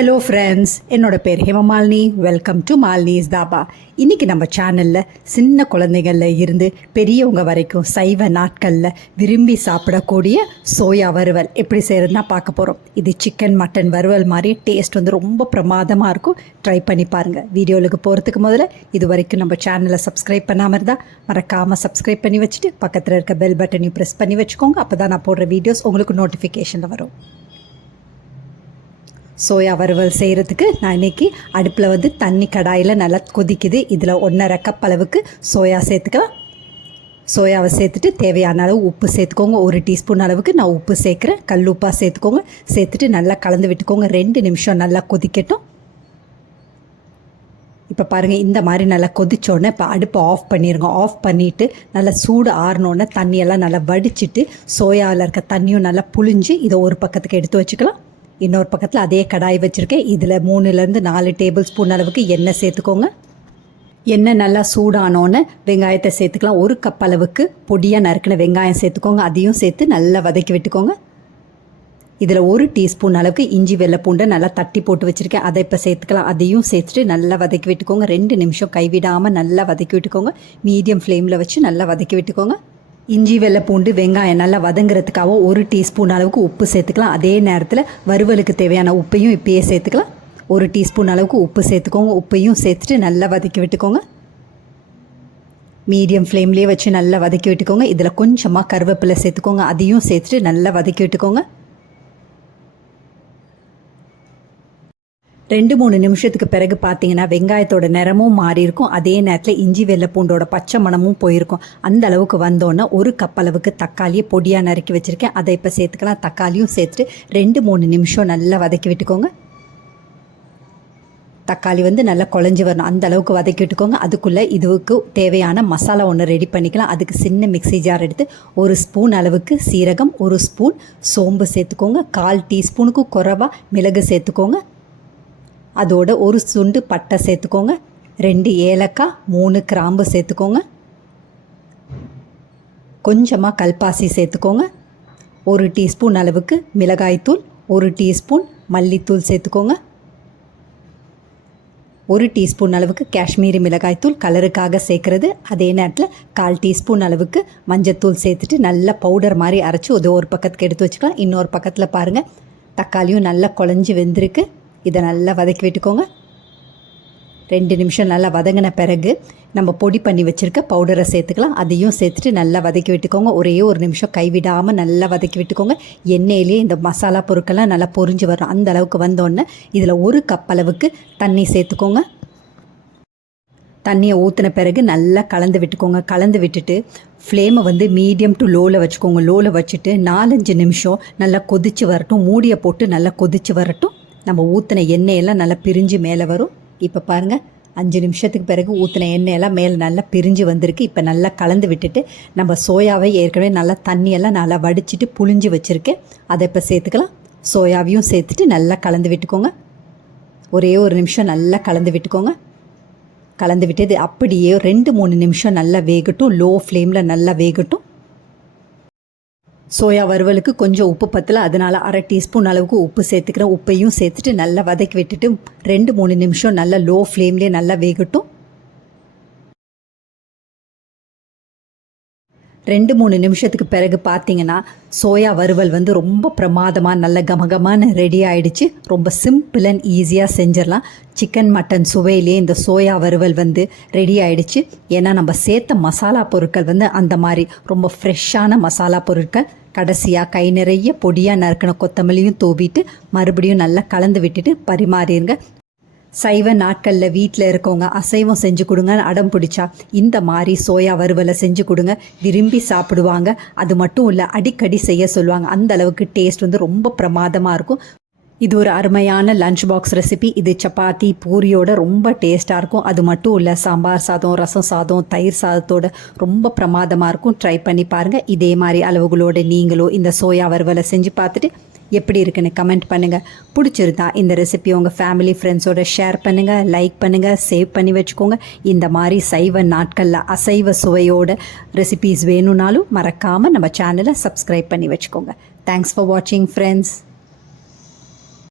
Hello friends, என்னோட பேர் Hemamalini. Welcome to Malini's dhaba. இன்றைக்கி நம்ம சேனலில் சின்ன குழந்தைகளில் இருந்து பெரியவங்க வரைக்கும் சைவ நாட்களில் விரும்பி சாப்பிடக்கூடிய சோயா வறுவல் எப்படி செய்கிறதுனா பார்க்க போகிறோம். இது சிக்கன் மட்டன் வறுவல் மாதிரி டேஸ்ட் ரொம்ப பிரமாதமாக இருக்கும். ட்ரை பண்ணி பாருங்கள். வீடியோவுக்கு போகிறதுக்கு முதல்ல இது வரைக்கும் நம்ம சேனலை சப்ஸ்கிரைப் பண்ணாமல் இருந்தால் மறக்காமல் சப்ஸ்கிரைப் பண்ணி வச்சுட்டு பக்கத்தில் இருக்க பெல் பட்டனையும் ப்ரெஸ் பண்ணி வச்சுக்கோங்க. அப்போ தான் நான் போடுற வீடியோஸ் உங்களுக்கு நோட்டிஃபிகேஷனில் வரும். சோயா வறுவல் செய்கிறதுக்கு நான் இன்றைக்கி அடுப்பில் தண்ணி கடாயில் நல்லா கொதிக்குது. இதில் 1.5 கப் அளவுக்கு சோயா சேர்த்துக்கலாம். சோயாவை சேர்த்துட்டு தேவையான அளவு உப்பு சேர்த்துக்கோங்க. 1 டீஸ்பூன் அளவுக்கு நான் உப்பு சேர்க்குறேன். கல் உப்பாக சேர்த்துக்கோங்க. சேர்த்துட்டு நல்லா கலந்து விட்டுக்கோங்க. 2 நிமிஷம் நல்லா கொதிக்கட்டும். இப்போ பாருங்கள், இந்த மாதிரி நல்லா கொதிச்சோடனே இப்போ அடுப்பை ஆஃப் பண்ணிடுங்க. ஆஃப் பண்ணிவிட்டு நல்லா சூடு ஆறினோடனே தண்ணியெல்லாம் நல்லா வடிச்சிட்டு சோயாவில் இருக்க தண்ணியும் நல்லா புழிஞ்சு இதை ஒரு பக்கத்துக்கு எடுத்து வச்சுக்கலாம். இன்னொரு பக்கத்தில் அதே கடாய் வச்சுருக்கேன். இதில் 3லேருந்து 4 டேபிள் ஸ்பூன் அளவுக்கு எண்ணெய் சேர்த்துக்கோங்க. எண்ணெய் நல்லா சூடானோன்னு வெங்காயத்தை சேர்த்துக்கலாம். 1 கப் அளவுக்கு பொடியாக நறுக்கின வெங்காயம் சேர்த்துக்கோங்க. அதையும் சேர்த்து நல்லா வதக்கி விட்டுக்கோங்க. இதில் 1 டீஸ்பூன் அளவுக்கு இஞ்சி வெள்ளை பூண்டை நல்லா தட்டி போட்டு வச்சுருக்கேன். அதை இப்போ சேர்த்துக்கலாம். அதையும் சேர்த்துட்டு நல்லா வதக்கி விட்டுக்கோங்க. 2 நிமிஷம் கைவிடாமல் நல்லா வதக்கி விட்டுக்கோங்க. மீடியம் ஃப்ளேமில் வச்சு நல்லா வதக்கி விட்டுக்கோங்க. இஞ்சி வெள்ளை பூண்டு வெங்காயம் நல்லா வதங்குறதுக்காக 1 டீஸ்பூன் அளவுக்கு உப்பு சேர்த்துக்கலாம். அதே நேரத்தில் வறுவலுக்கு தேவையான உப்பையும் இப்பயே சேர்த்துக்கலாம். 1 டீஸ்பூன் அளவுக்கு உப்பு சேர்த்துக்கோங்க. உப்பையும் சேர்த்துட்டு நல்லா வதக்கி விட்டுக்கோங்க. மீடியம் ஃப்ளேம்லேயே வச்சு நல்லா வதக்கி விட்டுக்கோங்க. இதில் கொஞ்சமாக கருவேப்பிலை சேர்த்துக்கோங்க. அதையும் சேர்த்துட்டு நல்லா வதக்கி விட்டுக்கோங்க. 2-3 நிமிஷத்துக்கு பிறகு பார்த்தீங்கன்னா வெங்காயத்தோட நிறமும் மாறி இருக்கும். அதே நேரத்தில் இஞ்சி வெள்ளை பூண்டோட பச்சை மணமும் போயிருக்கும். அந்த அளவுக்கு வந்தோன்னே 1 கப் அளவுக்கு தக்காளியை பொடியாக நறுக்கி வச்சுருக்கேன். அதை இப்போ சேர்த்துக்கலாம். தக்காளியும் சேர்த்துட்டு 2-3 நிமிஷம் நல்லா வதக்கி விட்டுக்கோங்க. தக்காளி நல்லா குழஞ்சி வரணும். அந்த அளவுக்கு வதக்கி விட்டுக்கோங்க. அதுக்குள்ளே இதுக்கு தேவையான மசாலா ஒன்று ரெடி பண்ணிக்கலாம். அதுக்கு சின்ன மிக்ஸி ஜார் எடுத்து 1 ஸ்பூன் அளவுக்கு சீரகம், 1 ஸ்பூன் சோம்பு சேர்த்துக்கோங்க. 1/4 டீஸ்பூனுக்கு குறைவாக மிளகு சேர்த்துக்கோங்க. அதோட 1 சுண்டு பட்டை சேர்த்துக்கோங்க. 2 ஏலக்காய், 3 கிராம்பு சேர்த்துக்கோங்க. கொஞ்சமாக கல்பாசி சேர்த்துக்கோங்க. 1 டீஸ்பூன் அளவுக்கு மிளகாய்த்தூள், 1 டீஸ்பூன் மல்லித்தூள் சேர்த்துக்கோங்க. 1 டீஸ்பூன் அளவுக்கு காஷ்மீரி மிளகாய்த்தூள் கலருக்காக சேர்க்குறது. அதே நேரத்தில் 1/4 டீஸ்பூன் அளவுக்கு மஞ்சத்தூள் சேர்த்துட்டு நல்லா பவுடர் மாதிரி அரைச்சி ஒரு பக்கத்துக்கு எடுத்து வச்சுக்கலாம். இன்னொரு பக்கத்தில் பாருங்கள், தக்காளியும் நல்லா குழஞ்சி வெந்திருக்கு. இதை நல்லா வதக்கி விட்டுக்கோங்க. 2 நிமிஷம் நல்லா வதங்கின பிறகு நம்ம பொடி பண்ணி வச்சுருக்க பவுடரை சேர்த்துக்கலாம். அதையும் சேர்த்துட்டு நல்லா வதக்கி விட்டுக்கோங்க. ஒரே 1 நிமிஷம் கைவிடாமல் நல்லா வதக்கி விட்டுக்கோங்க. எண்ணெயிலேயே இந்த மசாலா பொருட்கள்லாம் நல்லா பொரிஞ்சு வரும். அந்த அளவுக்கு வந்தோடனே இதில் 1 கப் அளவுக்கு தண்ணி சேர்த்துக்கோங்க. தண்ணியை ஊற்றின பிறகு நல்லா கலந்து விட்டுக்கோங்க. கலந்து விட்டுட்டு ஃப்ளேமை மீடியம் டு லோவில் வச்சுக்கோங்க. லோவில் வச்சுட்டு 4-5 நிமிஷம் நல்லா கொதித்து வரட்டும். மூடியை போட்டு நல்லா கொதித்து வரட்டும். நம்ம ஊற்றின எண்ணெயெல்லாம் நல்லா பிரிஞ்சு மேலே வரும். இப்போ பாருங்கள், 5 நிமிஷத்துக்கு பிறகு ஊற்றின எண்ணெயெல்லாம் மேலே நல்லா பிரிஞ்சு வந்திருக்கு. இப்போ நல்லா கலந்து விட்டுட்டு நம்ம சோயாவை ஏற்கனவே நல்லா தண்ணியெல்லாம் நல்லா வடிச்சிட்டு புழிஞ்சு வச்சுருக்கேன். அதை இப்போ சேர்த்துக்கலாம். சோயாவையும் சேர்த்துட்டு நல்லா கலந்து விட்டுக்கோங்க. ஒரே 1 நிமிஷம் நல்லா கலந்து விட்டுக்கோங்க. கலந்து விட்டு இது அப்படியே 2-3 நிமிஷம் நல்லா வேகட்டும். லோ ஃப்ளேமில் நல்லா வேகட்டும். சோயா வறுவலுக்கு கொஞ்சம் உப்பு பத்தல, அதனால் 1/2 டீஸ்பூன் அளவுக்கு உப்பு சேர்த்துக்கிறேன். உப்பையும் சேர்த்துட்டு நல்லா வதக்கி விட்டுட்டு 2-3 நிமிஷம் நல்லா லோ ஃப்ளேம்லேயே நல்லா வேகட்டும். 2-3 நிமிஷத்துக்கு பிறகு பார்த்தீங்கன்னா சோயா வறுவல் ரொம்ப பிரமாதமாக நல்ல கமகமான ரெடி ஆகிடுச்சு. ரொம்ப சிம்பிள் அண்ட் ஈஸியாக செஞ்சிடலாம். சிக்கன் மட்டன் சுவையிலே இந்த சோயா வறுவல் ரெடி ஆகிடுச்சு. ஏன்னா நம்ம சேர்த்த மசாலா பொருட்கள் அந்த மாதிரி ரொம்ப ஃப்ரெஷ்ஷான மசாலா பொருட்கள். கடைசியாக கை நிறைய பொடியாக நறுக்கின கொத்தமல்லியும் தூவிட்டு மறுபடியும் நல்லா கலந்து விட்டுட்டு பரிமாறிடுங்க. சைவ நாட்களில் வீட்டில் இருக்கவங்க அசைவம் செஞ்சு கொடுங்கன்னு அடம் பிடிச்சா இந்த மாதிரி சோயா வறுவலை செஞ்சு கொடுங்க. விரும்பி சாப்பிடுவாங்க. அது மட்டும் இல்லை, அடிக்கடி செய்ய சொல்லுவாங்க. அந்த அளவுக்கு டேஸ்ட் ரொம்ப பிரமாதமாக இருக்கும். இது ஒரு அருமையான லஞ்ச் பாக்ஸ் ரெசிபி. இது சப்பாத்தி பூரியோட ரொம்ப டேஸ்ட்டாக இருக்கும். அது மட்டும் இல்லை, சாம்பார் சாதம், ரசம் சாதம், தயிர் சாதத்தோட ரொம்ப பிரமாதமாக இருக்கும். ட்ரை பண்ணி பாருங்கள். இதே மாதிரி அளவுகளோடு நீங்களும் இந்த சோயா வறுவலை செஞ்சு பார்த்துட்டு எப்படி இருக்குன்னு கமெண்ட் பண்ணுங்கள். பிடிச்சிருந்தா இந்த ரெசிபி உங்கள் ஃபேமிலி ஃப்ரெண்ட்ஸோட ஷேர் பண்ணுங்கள், லைக் பண்ணுங்கள், சேவ் பண்ணி வச்சுக்கோங்க. இந்த மாதிரி சைவ நாட்களில் அசைவ சுவையோட ரெசிபீஸ் வேணும்னாலும் மறக்காமல் நம்ம சேனலை சப்ஸ்கிரைப் பண்ணி வச்சுக்கோங்க. தேங்க்ஸ் ஃபார் வாட்சிங் ஃப்ரெண்ட்ஸ்.